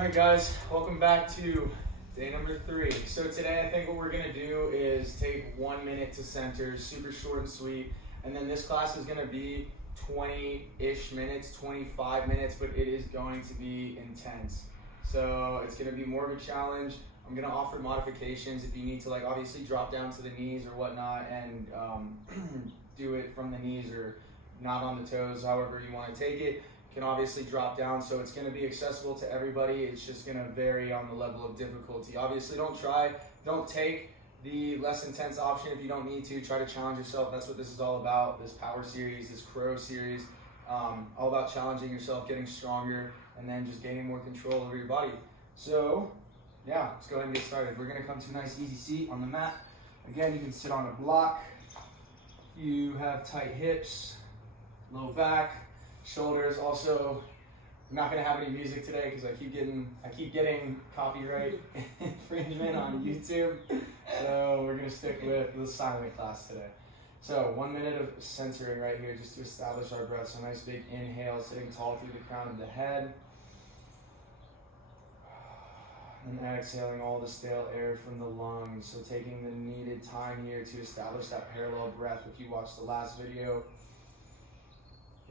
Alright guys, welcome back to day number 3. So today I think what we're going to do is take 1 minute to center, super short and sweet, and then this class is going to be 20-ish minutes, 25 minutes, but it is going to be intense. So it's going to be more of a challenge. I'm going to offer modifications if you need to, like, obviously drop down to the knees or whatnot and do it from the knees or not on the toes, however you want to take it. Can obviously drop down, so it's going to be accessible to everybody. It's just going to vary on the level of difficulty. Obviously don't take the less intense option if you don't need to. Try to challenge yourself. That's what this is all about, this power series, this crow series, all about challenging yourself, getting stronger, and then just gaining more control over your body. So yeah, let's go ahead and get started. We're going to come to a nice easy seat on the mat. Again, you can sit on a block. You have tight hips, low back, shoulders. Also, I'm not gonna have any music today because I keep getting copyright infringement on YouTube. So we're gonna stick with the silent class today. So 1 minute of centering right here just to establish our breath. So nice big inhale, sitting tall through the crown of the head. And exhaling all the stale air from the lungs. So taking the needed time here to establish that parallel breath. If you watched the last video,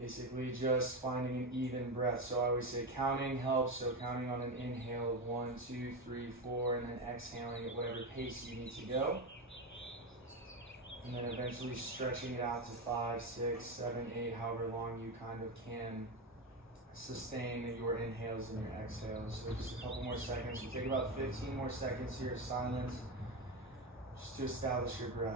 basically just finding an even breath. So I always say counting helps. So counting on an inhale of 1, 2, 3, 4, and then exhaling at whatever pace you need to go. And then eventually stretching it out to 5, 6, 7, 8, however long you kind of can sustain your inhales and your exhales. So just a couple more seconds. So take about 15 more seconds here of silence just to establish your breath.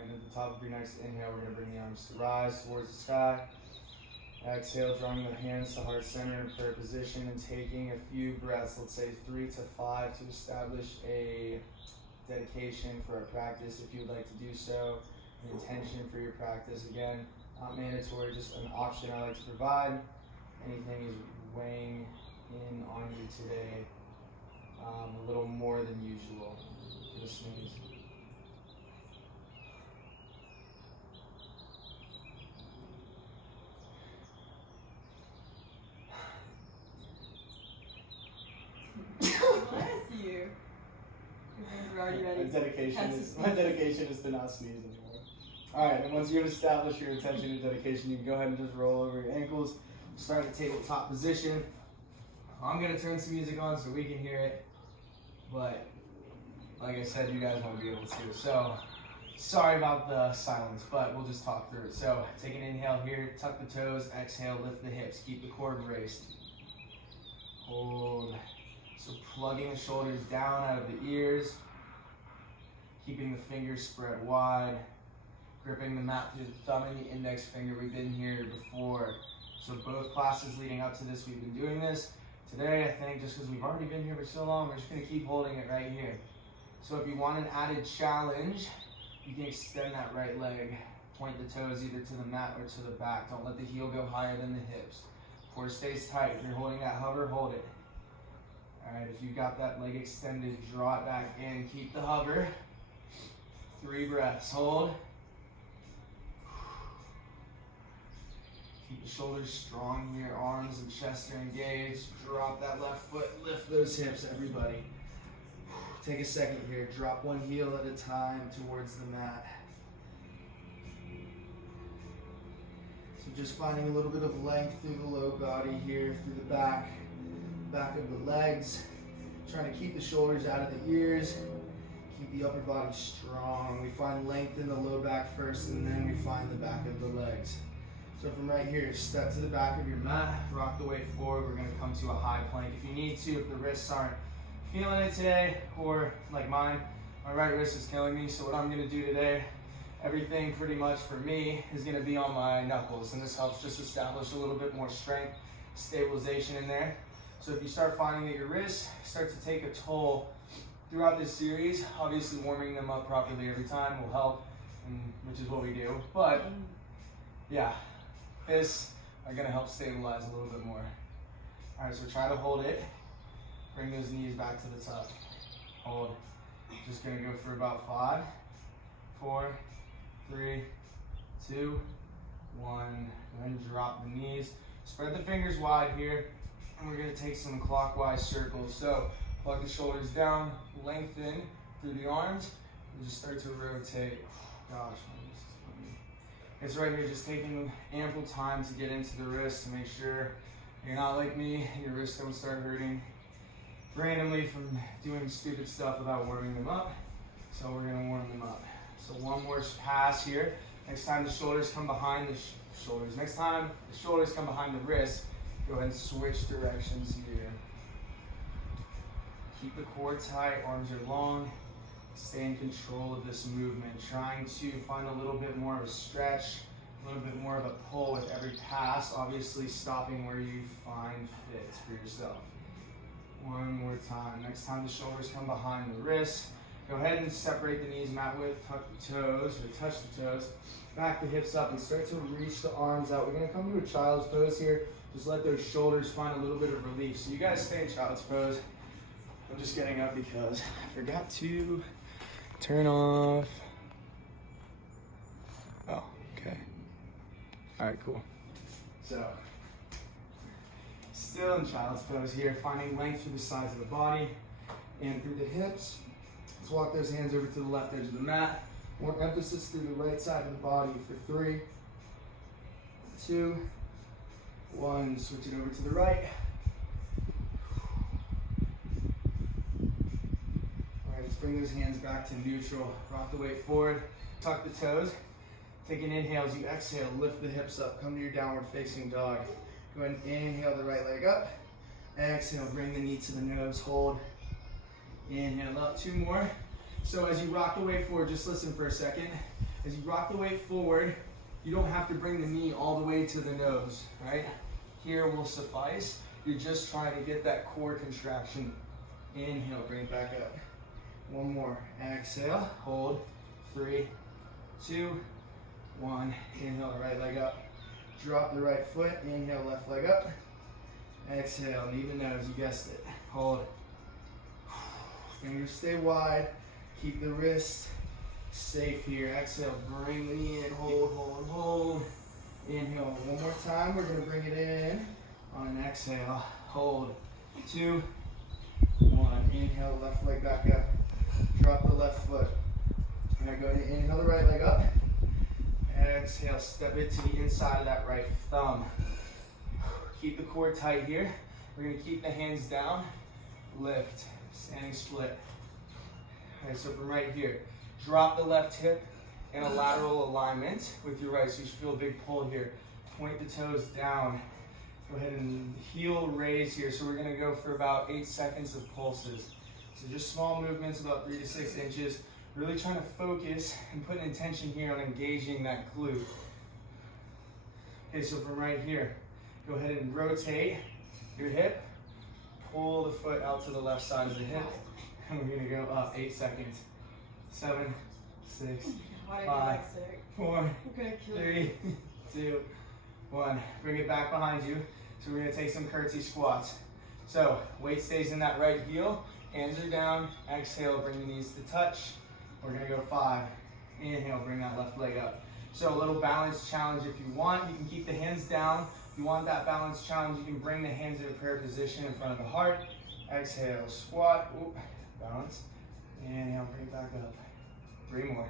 At the top of your next inhale, we're going to bring the arms to rise towards the sky. Exhale, drawing the hands to heart center in prayer position and taking a few breaths, let's say 3 to 5, to establish a dedication for our practice if you would like to do so. An intention for your practice, again, not mandatory, just an option I like to provide. Anything is weighing in on you today a little more than usual. Give a sneeze. My dedication is to not sneeze anymore. Alright, and once you have established your intention and dedication, you can go ahead and just roll over your ankles. Start at tabletop position. I'm going to turn some music on so we can hear it. But, like I said, you guys won't be able to. So, sorry about the silence, but we'll just talk through it. So, take an inhale here, tuck the toes, exhale, lift the hips, keep the core braced. Hold. So plugging the shoulders down out of the ears, keeping the fingers spread wide, gripping the mat through the thumb and the index finger. We've been here before. So both classes leading up to this, we've been doing this. Today, I think, just because we've already been here for so long, we're just going to keep holding it right here. So if you want an added challenge, you can extend that right leg. Point the toes either to the mat or to the back. Don't let the heel go higher than the hips. Core stays tight. If you're holding that hover, hold it. Alright, if you've got that leg extended, draw it back in. Keep the hover. 3 breaths. Hold. Keep the shoulders strong here. Arms and chest are engaged. Drop that left foot. Lift those hips, everybody. Take a second here. Drop one heel at a time towards the mat. So just finding a little bit of length through the low body here, through the back of the legs, trying to keep the shoulders out of the ears, keep the upper body strong. We find length in the low back first, and then we find the back of the legs. So from right here, step to the back of your mat, rock the weight forward. We're going to come to a high plank. If you need to, if the wrists aren't feeling it today, or like mine, my right wrist is killing me, so what I'm going to do today, everything pretty much for me is going to be on my knuckles, and this helps just establish a little bit more strength, stabilization in there. So if you start finding that your wrists start to take a toll throughout this series, obviously warming them up properly every time will help, which is what we do. But yeah, fists are gonna help stabilize a little bit more. All right, so try to hold it. Bring those knees back to the top. Hold. Just gonna go for about 5, 4, 3, 2, 1. And then drop the knees. Spread the fingers wide here. And we're gonna take some clockwise circles. So plug the shoulders down, lengthen through the arms, and just start to rotate. Gosh, this is funny. It's right here, just taking ample time to get into the wrists to make sure you're not like me and your wrists don't start hurting randomly from doing stupid stuff without warming them up. So we're gonna warm them up. So one more pass here. Next time the shoulders come behind the shoulders. Next time the shoulders come behind the wrists, go ahead and switch directions here. Keep the core tight, arms are long. Stay in control of this movement. Trying to find a little bit more of a stretch, a little bit more of a pull with every pass. Obviously stopping where you find fit for yourself. One more time. Next time the shoulders come behind the wrists, go ahead and separate the knees mat width, tuck the toes, or touch the toes. Back the hips up and start to reach the arms out. We're gonna come to a child's pose here. Just let those shoulders find a little bit of relief. So you guys stay in child's pose. I'm just getting up because I forgot to turn off. Oh, okay. All right, cool. So, still in child's pose here, finding length through the sides of the body and through the hips. Let's walk those hands over to the left edge of the mat. More emphasis through the right side of the body for 3, 2, 1. Switch it over to the right. All right, let's bring those hands back to neutral. Rock the weight forward, tuck the toes. Take an inhale as you exhale, lift the hips up, come to your downward facing dog. Go ahead and inhale the right leg up. Exhale, bring the knee to the nose, hold. Inhale up, 2 more. So as you rock the weight forward, just listen for a second. As you rock the weight forward, you don't have to bring the knee all the way to the nose, right? Here will suffice. You're just trying to get that core contraction. Inhale, bring it back up. 1 more. Exhale, hold. 3, 2, 1. Inhale, the right leg up. Drop the right foot. Inhale, left leg up. Exhale, knee to nose. You guessed it. Hold. Fingers stay wide. Keep the wrist safe here. Exhale, bring the knee in. Hold, hold, hold. Inhale 1 more time. We're going to bring it in on an exhale. Hold. 2, 1. Inhale, left leg back up. Drop the left foot. All right, go ahead and inhale the right leg up. Exhale, step it to the inside of that right thumb. Keep the core tight here. We're going to keep the hands down. Lift. Standing split. All right, so from right here, drop the left hip in a lateral alignment with your right. So you should feel a big pull here. Point the toes down. Go ahead and heel raise here. So we're going to go for about 8 seconds of pulses. So just small movements, about 3 to 6 inches. Really trying to focus and put an intention here on engaging that glute. Okay, so from right here, go ahead and rotate your hip. Pull the foot out to the left side of the hip. And we're gonna go up 8 seconds. 7, 6, 5, 4, 3, 2, 1. Bring it back behind you. So we're gonna take some curtsy squats. So weight stays in that right heel. Hands are down. Exhale, bring the knees to touch. We're gonna go 5. Inhale, bring that left leg up. So a little balance challenge if you want. You can keep the hands down. If you want that balance challenge, you can bring the hands in a prayer position in front of the heart. Exhale, squat, balance. Inhale, bring it back up. 3 more.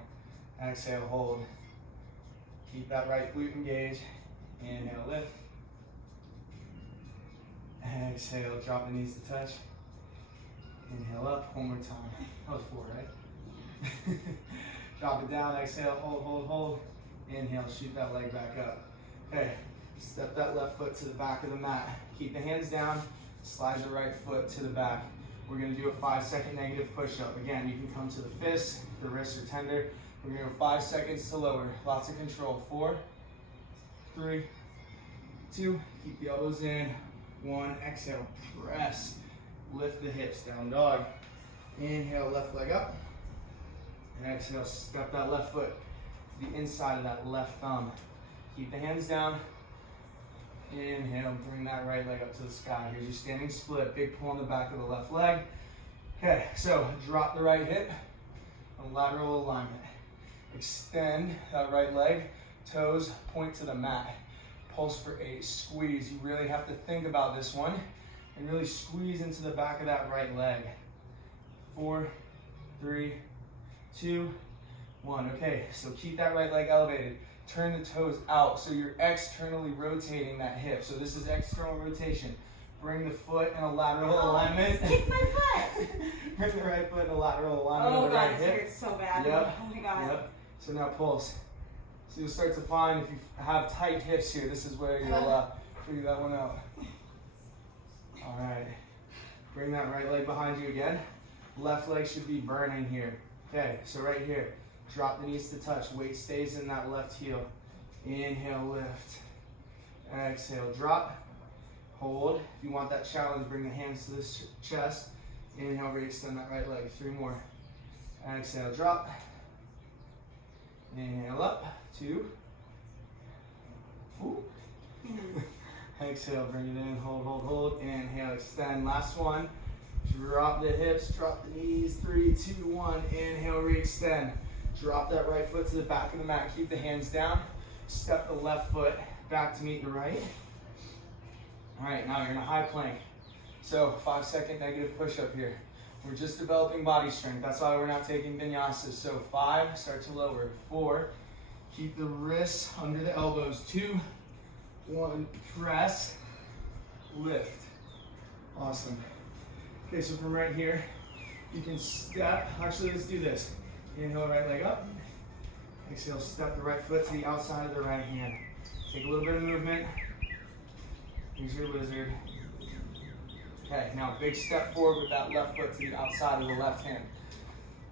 Exhale, hold. Keep that right glute engaged. Inhale, lift. Exhale, drop the knees to touch. Inhale up, 1 more time. That was 4, right? Drop it down, exhale, hold, hold, hold. Inhale, shoot that leg back up. Okay, step that left foot to the back of the mat. Keep the hands down, slide the right foot to the back. We're gonna do a 5-second negative push-up. Again, you can come to the fists if the wrists are tender. We're gonna go 5 seconds to lower. Lots of control. 4, 3, 2, keep the elbows in. 1, exhale, press. Lift the hips, down dog. Inhale, left leg up. And exhale, step that left foot to the inside of that left thumb. Keep the hands down. Inhale, bring that right leg up to the sky. Here's your standing split. Big pull on the back of the left leg. Okay, so drop the right hip, a lateral alignment. Extend that right leg, toes point to the mat. Pulse for 8, squeeze. You really have to think about this one and really squeeze into the back of that right leg. 4, 3, 2, 1. Okay, so keep that right leg elevated. Turn the toes out so you're externally rotating that hip. So this is external rotation. Bring the foot in a lateral alignment. Kick my foot. Bring the right foot in a lateral alignment Oh with the God, right this hip. hurts so bad. Yep. Oh my God. Yep. So now pulse. So you'll start to find if you have tight hips here, this is where you'll figure that one out. All right. Bring that right leg behind you again. Left leg should be burning here. Okay, so right here. Drop the knees to touch. Weight stays in that left heel. Inhale, lift. Exhale, drop. Hold. If you want that challenge, bring the hands to the chest. Inhale, re-extend that right leg. 3 more. Exhale, drop. Inhale up. 2. Ooh. Exhale, bring it in. Hold, hold, hold. Inhale, extend. Last one. Drop the hips, drop the knees. 3, 2, 1. Inhale, re-extend. Drop that right foot to the back of the mat. Keep the hands down. Step the left foot back to meet the right. All right, now you're in a high plank. So 5-second negative push-up here. We're just developing body strength. That's why we're not taking vinyasas. So 5, start to lower. 4, keep the wrists under the elbows. 2, 1, press, lift. Awesome. Okay, so from right here, you can step. Actually, let's do this. Inhale, right leg up. Exhale, step the right foot to the outside of the right hand. Take a little bit of movement. Here's your lizard. Okay, now big step forward with that left foot to the outside of the left hand.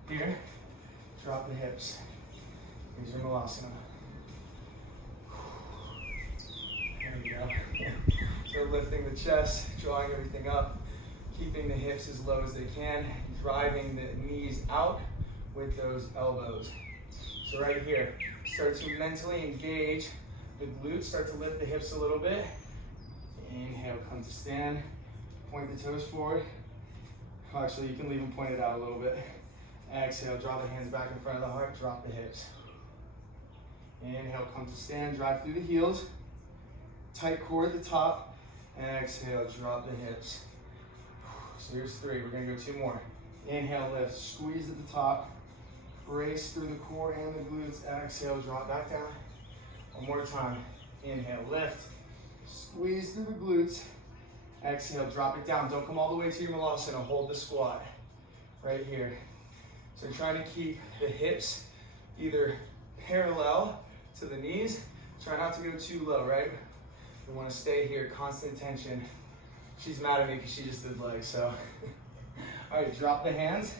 Here, drop the hips. Here's your Malasana. There you go. So lifting the chest, drawing everything up, keeping the hips as low as they can, driving the knees out with those elbows. So right here, start to mentally engage the glutes, start to lift the hips a little bit. Inhale, come to stand. Point the toes forward. Actually, you can leave them pointed out a little bit. Exhale, draw the hands back in front of the heart, drop the hips. Inhale, come to stand, drive through the heels. Tight core at the top. Exhale, drop the hips. So here's 3, we're gonna go 2 more. Inhale, lift, squeeze at the top. Brace through the core and the glutes. Exhale, drop back down. One more time. Inhale, lift. Squeeze through the glutes. Exhale, drop it down. Don't come all the way to your Malasana. Hold the squat right here. So trying to keep the hips either parallel to the knees. Try not to go too low, right? We want to stay here, constant tension. She's mad at me because she just did legs, so. All right, drop the hands.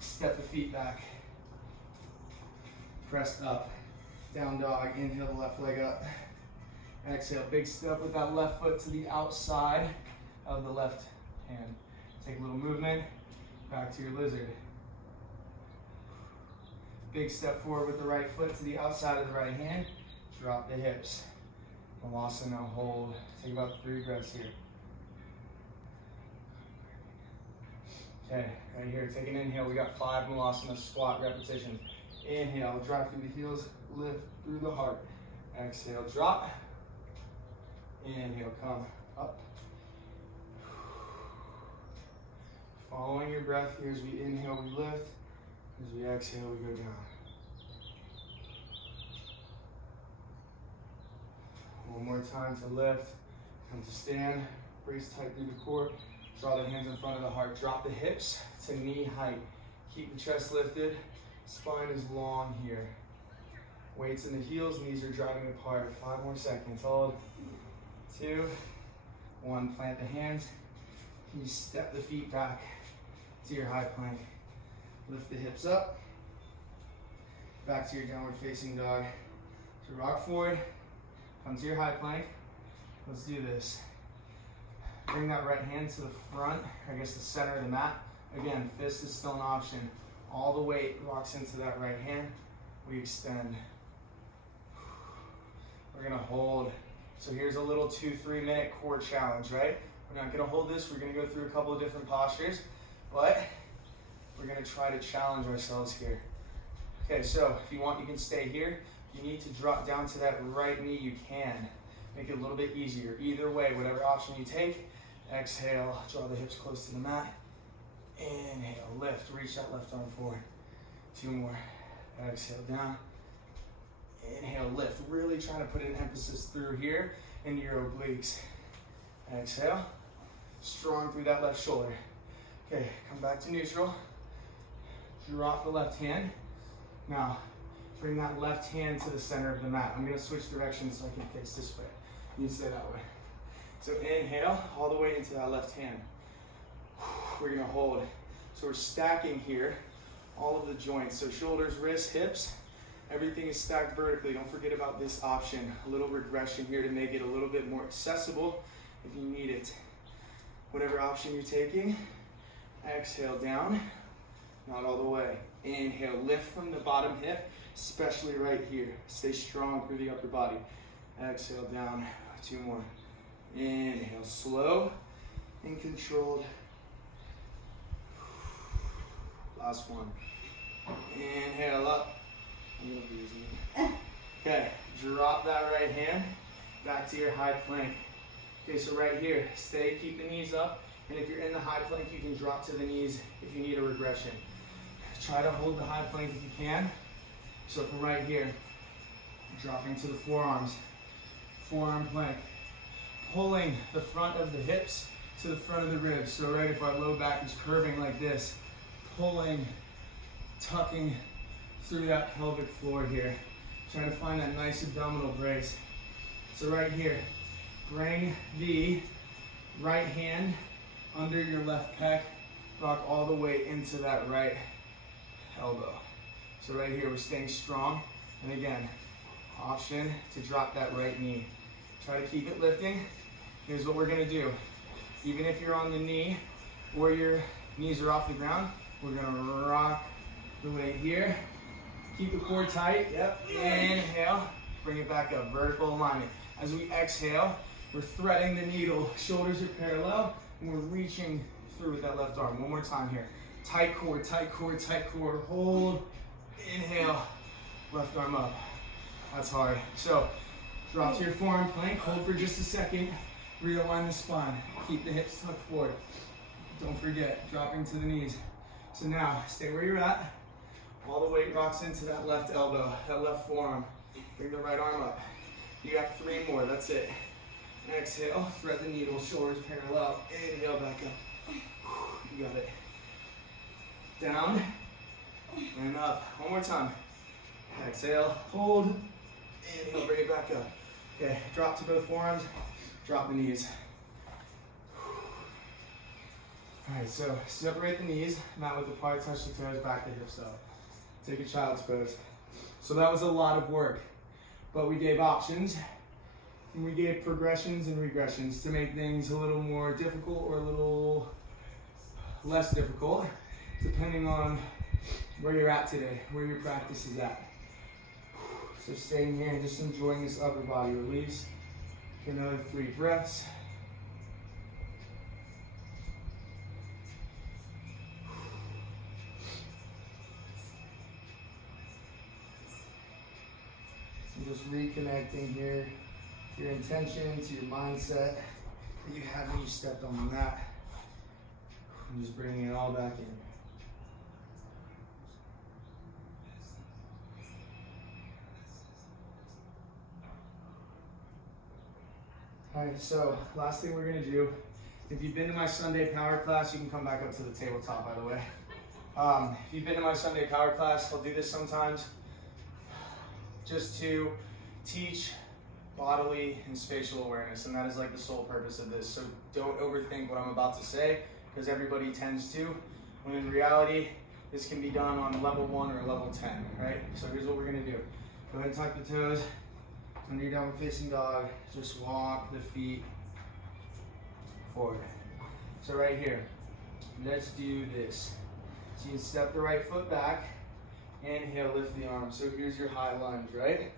Step the feet back. Press up. Down dog. Inhale the left leg up. Exhale, big step with that left foot to the outside of the left hand. Take a little movement, back to your lizard. Big step forward with the right foot to the outside of the right hand. Drop the hips. Malasana, hold. Take about 3 breaths here. Okay, right here, take an inhale. We got 5 Malasana squat repetitions. Inhale, drive through the heels, lift through the heart. Exhale, drop. Inhale, come up. Following your breath here, as we inhale, we lift. As we exhale, we go down. One more time to lift. Come to stand. Brace tight through the core. Draw the hands in front of the heart. Drop the hips to knee height. Keep the chest lifted. Spine is long here. Weights in the heels, knees are driving apart. 5 more seconds. Hold. 2, 1. Plant the hands. You step the feet back to your high plank. Lift the hips up. Back to your downward facing dog. So rock forward. Come to your high plank. Let's do this. Bring that right hand to the front, I guess the center of the mat. Again, fist is still an option. All the weight rocks into that right hand. We extend. We're gonna hold So here's a little 2-3 minute core challenge, right? We're not gonna hold this, we're gonna go through a couple of different postures, but we're gonna try to challenge ourselves here. Okay, so if you want, you can stay here. If you need to drop down to that right knee, you can. Make it a little bit easier. Either way, whatever option you take, exhale, draw the hips close to the mat. Inhale, lift, reach that left arm forward. 2 more. Exhale, down. Inhale, lift. Really trying to put an emphasis through here into your obliques. Exhale. Strong through that left shoulder. Okay, come back to neutral. Drop the left hand. Now, bring that left hand to the center of the mat. I'm going to switch directions so I can face this way. You stay that way. So inhale all the way into that left hand. We're going to hold. So we're stacking here all of the joints. So shoulders, wrists, hips, everything is stacked vertically. Don't forget about this option. A little regression here to make it a little bit more accessible if you need it. Whatever option you're taking, exhale down, not all the way. Inhale, lift from the bottom hip, especially right here. Stay strong through the upper body. Exhale down, 2 more. Inhale, slow and controlled. Last one. Inhale up. I'm gonna be using it. Okay, drop that right hand back to your high plank. Okay, so right here, stay, keep the knees up, and if you're in the high plank, you can drop to the knees if you need a regression. Try to hold the high plank if you can. So from right here, dropping to the forearms, forearm plank, pulling the front of the hips to the front of the ribs. So right, if our low back is curving like this, pulling, tucking through that pelvic floor here. Trying to find that nice abdominal brace. So right here, bring the right hand under your left pec, rock all the way into that right elbow. So right here, we're staying strong. And again, option to drop that right knee. Try to keep it lifting. Here's what we're gonna do. Even if you're on the knee or your knees are off the ground, we're gonna rock the weight here. Keep the core tight, yep. Inhale, bring it back up, vertical alignment. As we exhale, we're threading the needle. Shoulders are parallel, and we're reaching through with that left arm. One more time here. Tight core, tight core, tight core. Hold, inhale, left arm up. That's hard. So, drop to your forearm plank, hold for just a second, realign the spine. Keep the hips tucked forward. Don't forget, dropping to the knees. So now, stay where you're at. All the weight rocks into that left elbow, that left forearm. Bring the right arm up. You got 3 more, that's it. Exhale, thread the needle, shoulders parallel. Inhale, back up. You got it. Down and up. One more time. Exhale, hold. Inhale, bring it back up. Okay, drop to both forearms, drop the knees. All right, so separate the knees, not with the part touch the toes, back the hips up. Take a child's pose. So that was a lot of work, but we gave options, and we gave progressions and regressions to make things a little more difficult or a little less difficult, depending on where you're at today, where your practice is at. So staying here and just enjoying this upper body release. For another 3 breaths. And just reconnecting here to your intention, to your mindset that you had when you stepped on the mat. And just bringing it all back in. All right, so last thing we're gonna do, if you've been to my Sunday power class, you can come back up to the tabletop, by the way. If you've been to my Sunday power class, I'll do this sometimes just to teach bodily and spatial awareness, and that is like the sole purpose of this. So don't overthink what I'm about to say, because everybody tends to, when in reality, this can be done on level 1 or level 10, right? So here's what we're gonna do. Go ahead and tuck the toes. When you're down facing dog, just walk the feet forward. So right here, let's do this. So you step the right foot back, inhale, lift the arm. So here's your high lunge, right?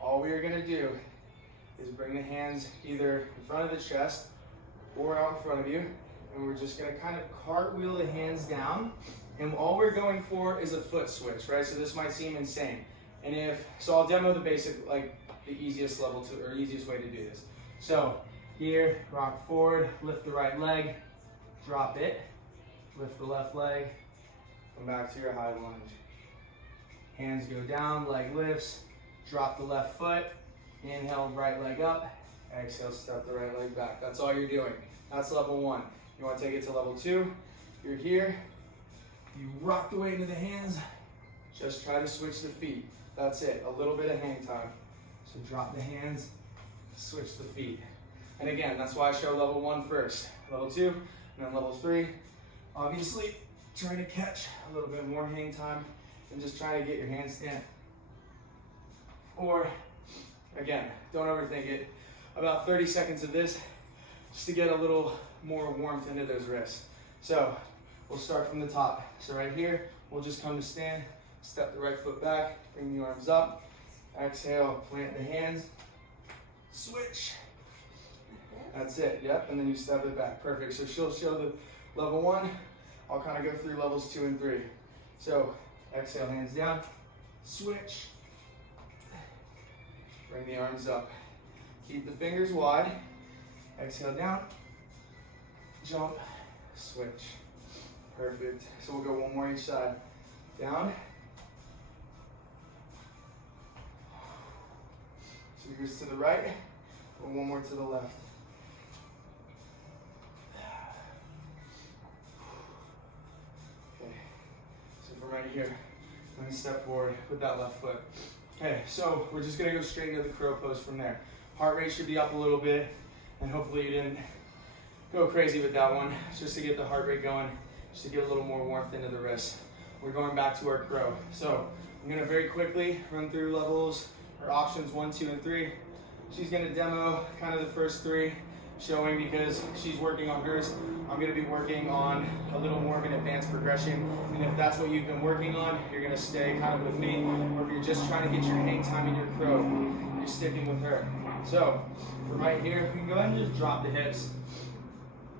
All we are gonna do is bring the hands either in front of the chest or out in front of you, and we're just gonna kind of cartwheel the hands down, and all we're going for is a foot switch, right? So this might seem insane, so I'll demo the basic, like the easiest level to, or easiest way to do this. So here, rock forward, lift the right leg, drop it, lift the left leg, come back to your high lunge. Hands go down, leg lifts, drop the left foot, inhale, right leg up, exhale, step the right leg back. That's all you're doing. That's level 1. You want to take it to level 2, you're here, you rock the weight into the hands, just try to switch the feet. That's it, a little bit of hang time. So drop the hands, switch the feet. And again, that's why I show level 1 first. Level 2, and then level 3. Obviously, trying to catch a little bit more hang time and just trying to get your handstand. Or, again, don't overthink it. About 30 seconds of this just to get a little more warmth into those wrists. So, we'll start from the top. So right here, we'll just come to stand, step the right foot back, bring the arms up, exhale, plant the hands, switch. That's it, yep, and then you step it back. Perfect, so she'll show the level 1. I'll kind of go through levels 2 and 3. So, exhale, hands down, switch. Bring the arms up. Keep the fingers wide. Exhale down, jump, switch. Perfect, so we'll go one more each side. Down. So it goes to the right, or one more to the left. Right here, I'm gonna step forward with that left foot. Okay, so we're just gonna go straight into the crow pose from there. Heart rate should be up a little bit, and hopefully you didn't go crazy with that one, just to get the heart rate going, just to get a little more warmth into the wrist. We're going back to our crow. So I'm gonna very quickly run through levels, or options 1, 2, and 3. She's gonna demo kind of the first 3, showing because she's working on hers. I'm gonna be working on a little more of an advanced progression. And if that's what you've been working on, you're gonna stay kind of with me. Or if you're just trying to get your hang time in your crow, you're sticking with her. So, for right here, we can go ahead and just drop the hips.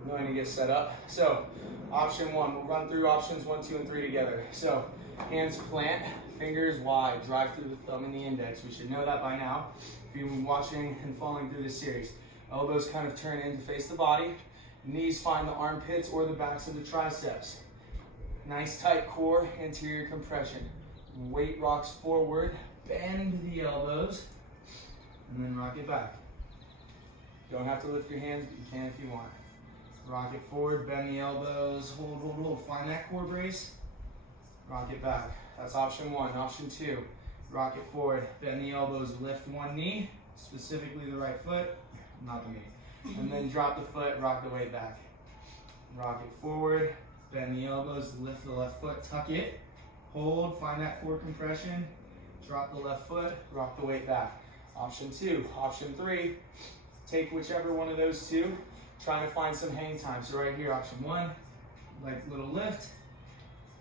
I'm going to get set up. So, option 1, we'll run through options 1, 2, and 3 together. So, hands plant, fingers wide, drive through the thumb and the index. We should know that by now if you've been watching and following through this series. Elbows kind of turn in to face the body. Knees find the armpits or the backs of the triceps. Nice tight core, anterior compression. Weight rocks forward, bend the elbows, and then rock it back. Don't have to lift your hands, but you can if you want. Rock it forward, bend the elbows, hold, hold, hold. Find that core brace, rock it back. That's option 1. Option 2, rock it forward, bend the elbows, lift one knee, specifically the right foot, not the knee. And then drop the foot, rock the weight back. Rock it forward, bend the elbows, lift the left foot, tuck it, hold, find that core compression, drop the left foot, rock the weight back. Option 2. Option 3, take whichever one of those 2, trying to find some hang time. So right here, option 1, like little lift,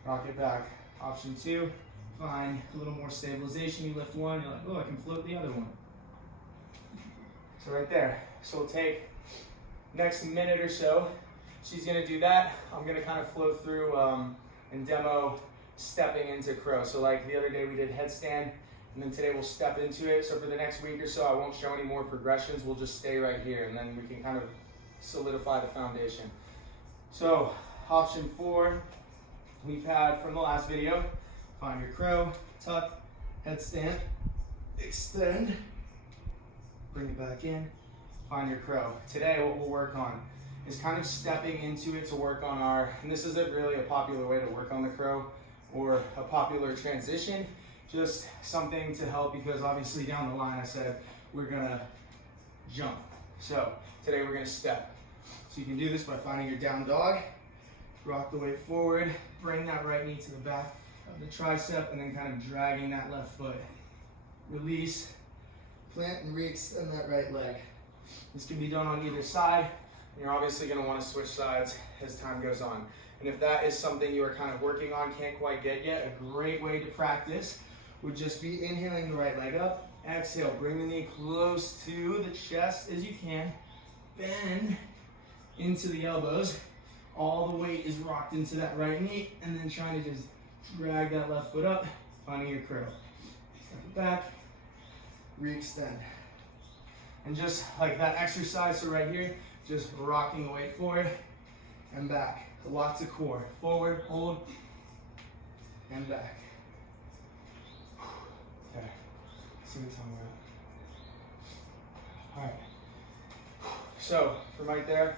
rock it back. Option 2, find a little more stabilization. You lift one, you're like, oh, I can float the other one. So right there. So we'll take next minute or so. She's gonna do that. I'm gonna kind of flow through and demo stepping into crow. So like the other day we did headstand, and then today we'll step into it. So for the next week or so, I won't show any more progressions. We'll just stay right here, and then we can kind of solidify the foundation. So option 4, we've had from the last video. Find your crow, tuck, headstand, extend, bring it back in, find your crow. Today what we'll work on is kind of stepping into it to work on our, and this isn't really a popular way to work on the crow or a popular transition, just something to help, because obviously down the line I said we're gonna jump. So today we're gonna step. So you can do this by finding your down dog, rock the weight forward, bring that right knee to the back of the tricep, and then kind of dragging that left foot. Release, plant and re-extend that right leg. This can be done on either side. You're obviously going to want to switch sides as time goes on. And if that is something you are kind of working on, can't quite get yet, a great way to practice would just be inhaling the right leg up, Exhale, bring the knee close to the chest as you can. Bend into the elbows. All the weight is rocked into that right knee, and then trying to just drag that left foot up, finding your curl. Step it back, re-extend. And just like that exercise, so right here, just rocking the weight forward and back. Lots of core. Forward, hold, and back. Okay, see the tongue out. All right. So from right there,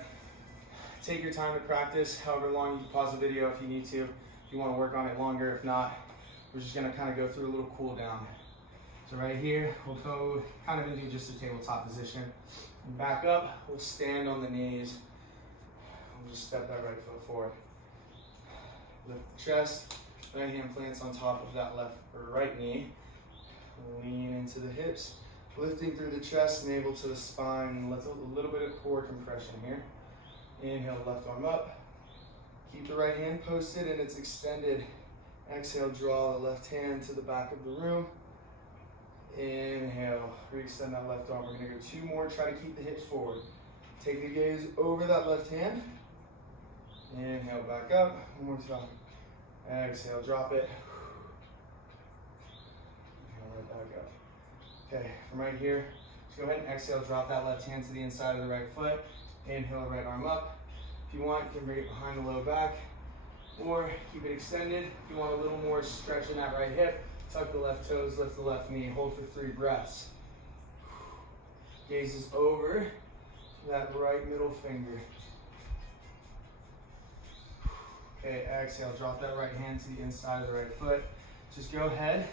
take your time to practice, however long you can pause the video if you need to. If you want to work on it longer, if not, we're just gonna kind of go through a little cool down. So right here, we'll go kind of into just a tabletop position. And back up, we'll stand on the knees. We'll just step that right foot forward. Lift the chest, right hand plants on top of that left or right knee. Lean into the hips, lifting through the chest, navel to the spine. Let's a little bit of core compression here. Inhale, left arm up. Keep the right hand posted and it's extended. Exhale, draw the left hand to the back of the room. Inhale, re-extend that left arm. We're gonna go 2 more, try to keep the hips forward. Take the gaze over that left hand. Inhale, back up, one more time. Exhale, drop it. Inhale, right back up. Okay, from right here, just go ahead and exhale, drop that left hand to the inside of the right foot. Inhale, right arm up. If you want, you can bring it behind the low back, or keep it extended. If you want a little more stretch in that right hip, tuck the left toes, lift the left knee, hold for 3 breaths. Gaze is over that right middle finger. Okay, exhale, drop that right hand to the inside of the right foot. Just go ahead,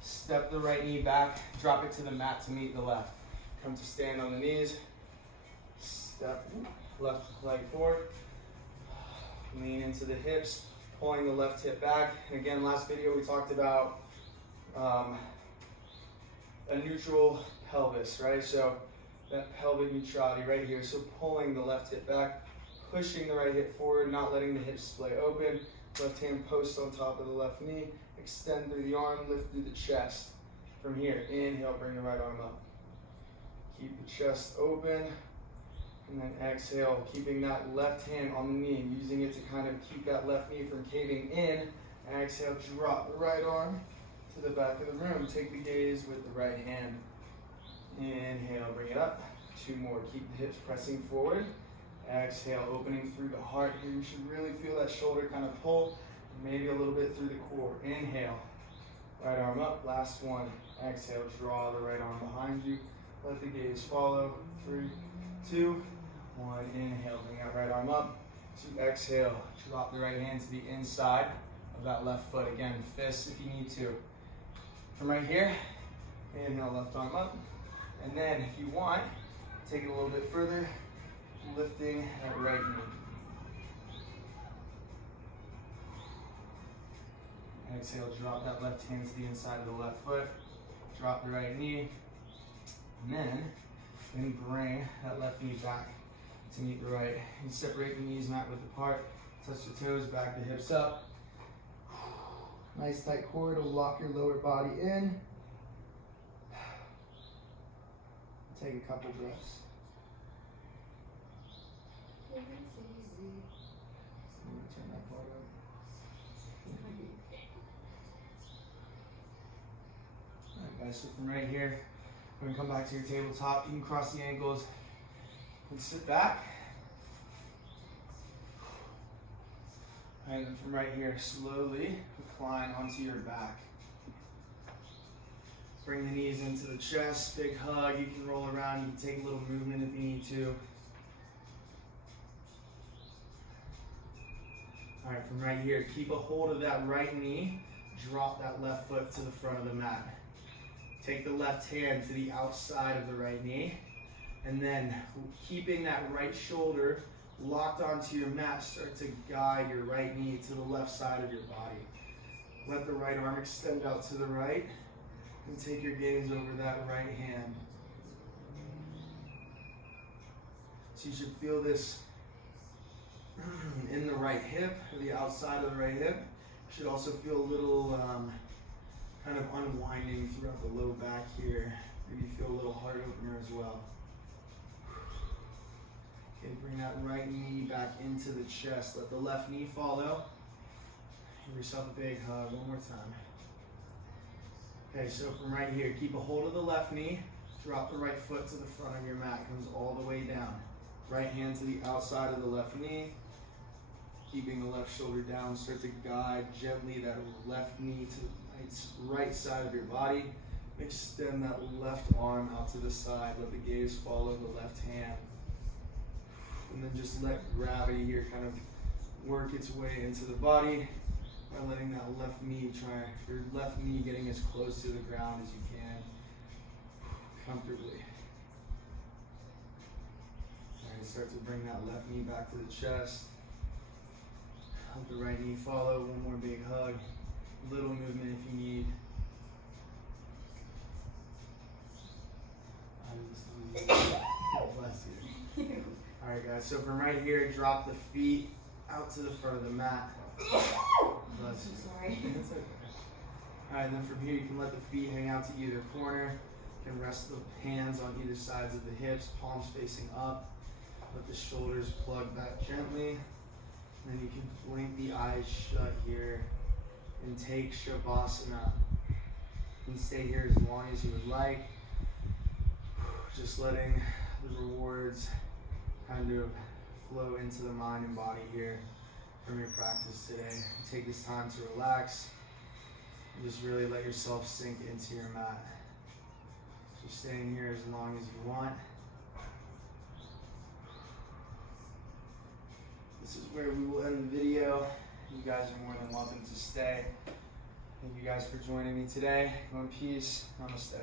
step the right knee back, drop it to the mat to meet the left. Come to stand on the knees, step left leg forward, lean into the hips, pulling the left hip back. And again, last video we talked about a neutral pelvis, right? So that pelvic neutrality right here. So pulling the left hip back, pushing the right hip forward, not letting the hips splay open. Left hand post on top of the left knee. Extend through the arm, lift through the chest. From here, inhale, bring the right arm up. Keep the chest open. And then exhale, keeping that left hand on the knee, using it to kind of keep that left knee from caving in. Exhale, drop the right arm to the back of the room. Take the gaze with the right hand. Inhale, bring it up. 2 more. Keep the hips pressing forward. Exhale, opening through the heart here. You should really feel that shoulder kind of pull, maybe a little bit through the core. Inhale, right arm up. Last one. Exhale, draw the right arm behind you. Let the gaze follow. 3, 2, 1. Inhale, bring that right arm up. 2, exhale, drop the right hand to the inside of that left foot. Again, fists if you need to. From right here, inhale, left arm up. And then if you want, take it a little bit further, lifting that right knee. Exhale, drop that left hand to the inside of the left foot. Drop the right knee. And then bring that left knee back to meet the right. And separate the knees, not width apart. Touch the toes, back the hips up. Nice tight core to lock your lower body in. Take a couple breaths. Turn that part up. Alright guys, so from right here, we're going to come back to your tabletop. You can cross the ankles and sit back. And then from right here, slowly recline onto your back. Bring the knees into the chest, big hug. You can roll around, you can take a little movement if you need to. All right, from right here, keep a hold of that right knee. Drop that left foot to the front of the mat. Take the left hand to the outside of the right knee. And then keeping that right shoulder locked onto your mat, start to guide your right knee to the left side of your body. Let the right arm extend out to the right and take your gaze over that right hand. So you should feel this in the right hip, or the outside of the right hip. You should also feel a little kind of unwinding throughout the low back here. Maybe feel a little heart opener as well. Okay, bring that right knee back into the chest. Let the left knee follow. Give yourself a big hug. One more time. Okay, so from right here, keep a hold of the left knee. Drop the right foot to the front of your mat. Comes all the way down. Right hand to the outside of the left knee. Keeping the left shoulder down. Start to guide gently that left knee to the right side of your body. Extend that left arm out to the side. Let the gaze follow the left hand. And then just let gravity here kind of work its way into the body by letting that left knee getting as close to the ground as you can comfortably. Alright, start to bring that left knee back to the chest. Let the right knee follow. One more big hug. Little movement if you need. Bless you. Alright guys, so from right here, drop the feet out to the front of the mat. Bless you. Sorry. It's okay. Alright, then from here you can let the feet hang out to either corner. You can rest the hands on either sides of the hips, palms facing up. Let the shoulders plug back gently. And then you can blink the eyes shut here and take Shavasana. You can stay here as long as you would like. Just letting the rewards kind of flow into the mind and body here from your practice today. Take this time to relax and just really let yourself sink into your mat. So staying here as long as you want. This is where we will end the video. You guys are more than welcome to stay. Thank you guys for joining me today. Go in peace. Namaste.